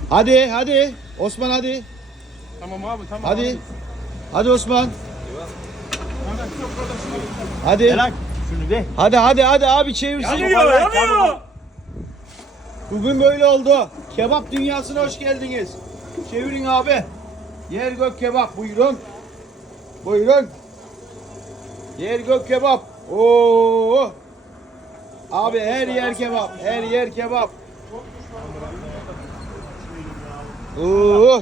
Hadi hadi. Osman hadi. Tamam abi tamam. Hadi. Abi. Hadi Osman. Hadi. Helal. Şunu de. Hadi abi çevirsin. Yanıyor. Bugün böyle oldu. Kebap dünyasına hoş geldiniz. Çevirin abi. Yer gök kebap buyurun. Buyurun. Yer gök kebap. Oo. Abi her yer kebap. Her yer kebap. Oo.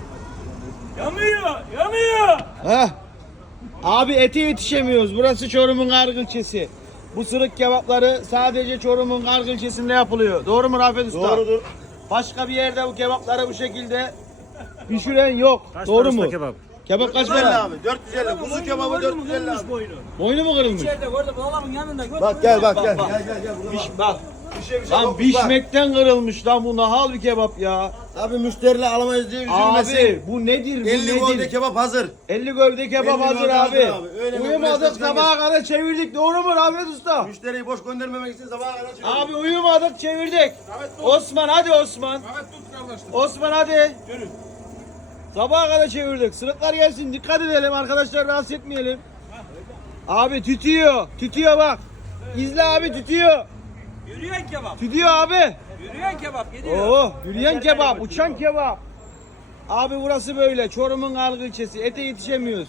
Yanıyor. Heh. Abi ete yetişemiyoruz. Burası Çorum'un Kargılçesi. Bu sırık kebapları sadece Çorum'un Kargılçesi'nde yapılıyor. Doğru mu Rafet Usta? Doğrudur. Başka bir yerde bu kebapları bu şekilde pişiren yok. Kaç Doğru para mu? usta kebap? Kebap kaç 450 para? abi. 450. Kuzu kebabı 450 abi. Boynu mu kırılmış? İçeride gördüm adamın yanında gördüm. Bak gel bak gel. Bak. Gel. Bak. Bir şey Lan yok. pişmekten kırılmış lan bu nahal bir kebap ya. Abi müşteriler alamayız diye üzülmesin. Abi bu nedir bu 50 gövde nedir? kebap hazır. 50 gövde kebap 50 hazır gövde abi. hazır abi. Öyle mi? Uyumadık Burası sabaha kadar çevirdik. Doğru mu Rafet Usta? Müşteriyi boş göndermemek için sabaha kadar çalışıyoruz. Abi uyumadık çevirdik. Osman hadi Osman. Evet tut kardeşim. Osman hadi. Yürü. Sabaha kadar çevirdik. Sırıklar gelsin. Dikkat edelim arkadaşlar, rahatsız etmeyelim. Abi tütüyor. Tütüyor bak. İzle abi tütüyor. Yürüyen kebap. Tütüyor abi. Yürüyen kebap gidiyor. Oo, yürüyen kebap, uçan kebap. Abi burası böyle. Çorum'un Kargı ilçesi. Ete yetişemiyoruz.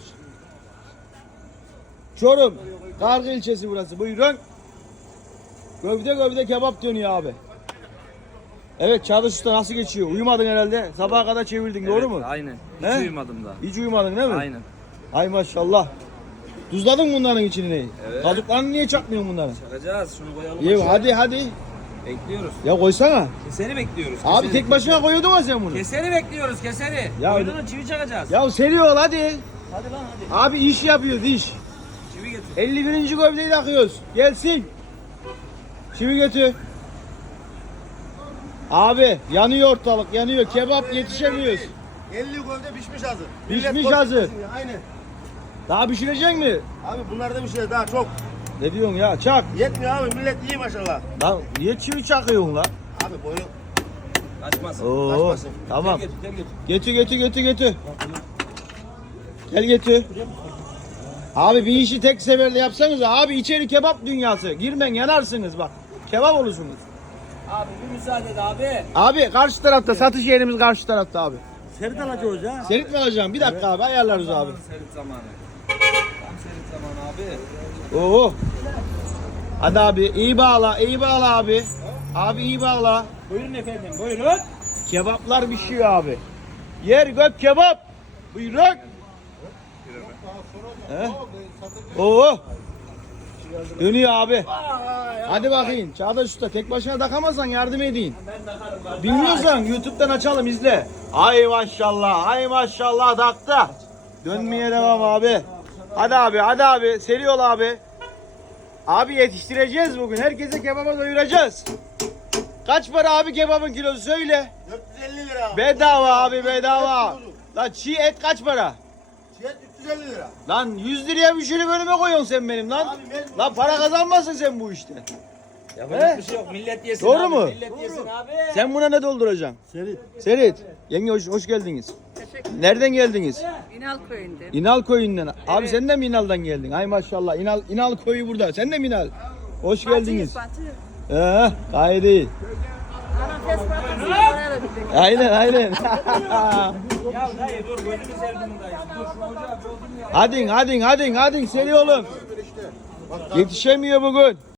Çorum. Kargı ilçesi burası. Buyurun. Gövde kebap dönüyor abi. Evet Çağdaş Usta nasıl geçiyor? Uyumadın herhalde. Sabaha kadar çevirdin doğru mu? Aynen. Hiç He? uyumadım da. Hiç uyumadın değil mi? Aynen. Ay maşallah. Tuzladın mı bunların içini neyi? Evet. Kadıklarını niye çakmıyorsun bunların? Bakacağız. Şunu koyalım. Ye aşağıya. hadi. Bekliyoruz. Ya koysana. Keseni bekliyoruz. Abi keseni. tek başına koyuyordun mu sen bunu? Keseni bekliyoruz keseni. Ya- Boynunu çivi çakacağız. Ya seri ol hadi. Hadi lan hadi. Abi iş yapıyoruz iş. Çivi getir. 51. gövdeyi takıyoruz. Gelsin. Çivi götür. Abi yanıyor ortalık yanıyor. Kebap yetişemiyoruz. 50 gövde pişmiş hazır. Pişmiş Millet boş hazır. gitmesin ya, aynen. Daha pişirecek mi? Abi bunlarda bir şey daha çok. Ne diyorsun ya? Çak. Yetmiyor abi millet iyi maşallah. Lan niye çivi çakıyorsun lan? Abi boyu Kaçmasın. Oo, Kaçmasın. tamam. Gel getir. Götür. Gel getir. Abi bir işi tek seferde yapsanız abi içeri kebap dünyası. Girmen yanarsınız bak. Kebap olursunuz. Abi bir müsaade et abi. Abi karşı tarafta satış yerimiz karşı tarafta abi. Serit alacağız ha. Serit mi alacağım? Bir dakika abi ayarlarız abi. Serit zamanı. Tam serit zamanı abi. Oo. Hadi abi iyi bağla abi. Abi iyi bağla. Buyurun efendim buyurun. Kebaplar pişiyor abi. Yer gök kebap. Buyurun. He? Oo. Dönüyor abi. Hadi bakayım. Çağdaş Usta tek başına takamazsan yardım edeyim. Bilmiyorsan YouTube'dan açalım izle. Ay maşallah taktı. Dönmeye devam abi. Hadi abi. Seri ol abi. Abi yetiştireceğiz bugün. Herkese kebaba doyuracağız. Kaç para abi kebabın kilosu söyle. 450 lira. Bedava abi bedava. Lan çiğ et kaç para? Fiyat 350 lira. Lan 100 liraya bir şöyle bölüme koyuyorsun sen benim lan. Abi mecbur. Lan para kazanmazsın sen bu işte. Yapacak bir şey yok. Millet yesin Doğru abi. mu? Millet yesin abi. Sen buna ne dolduracaksın? Serit. Serit. Yenge hoş geldiniz. Nereden geldiniz? İnal köyünde. İnal köyünden. Abi sen de mi İnal'dan geldin? Ay maşallah. İnal köyü burada. Sen de mi İnal? Hoş geldiniz. Batı. Gayet iyi. Anam Fesbat'ın oraya da gittik. Aynen. Ya dayı dur gözünü sevdim dayı. Dur şu ocağı doldurun ya. Hadi seri olun. Yetişemiyor bugün.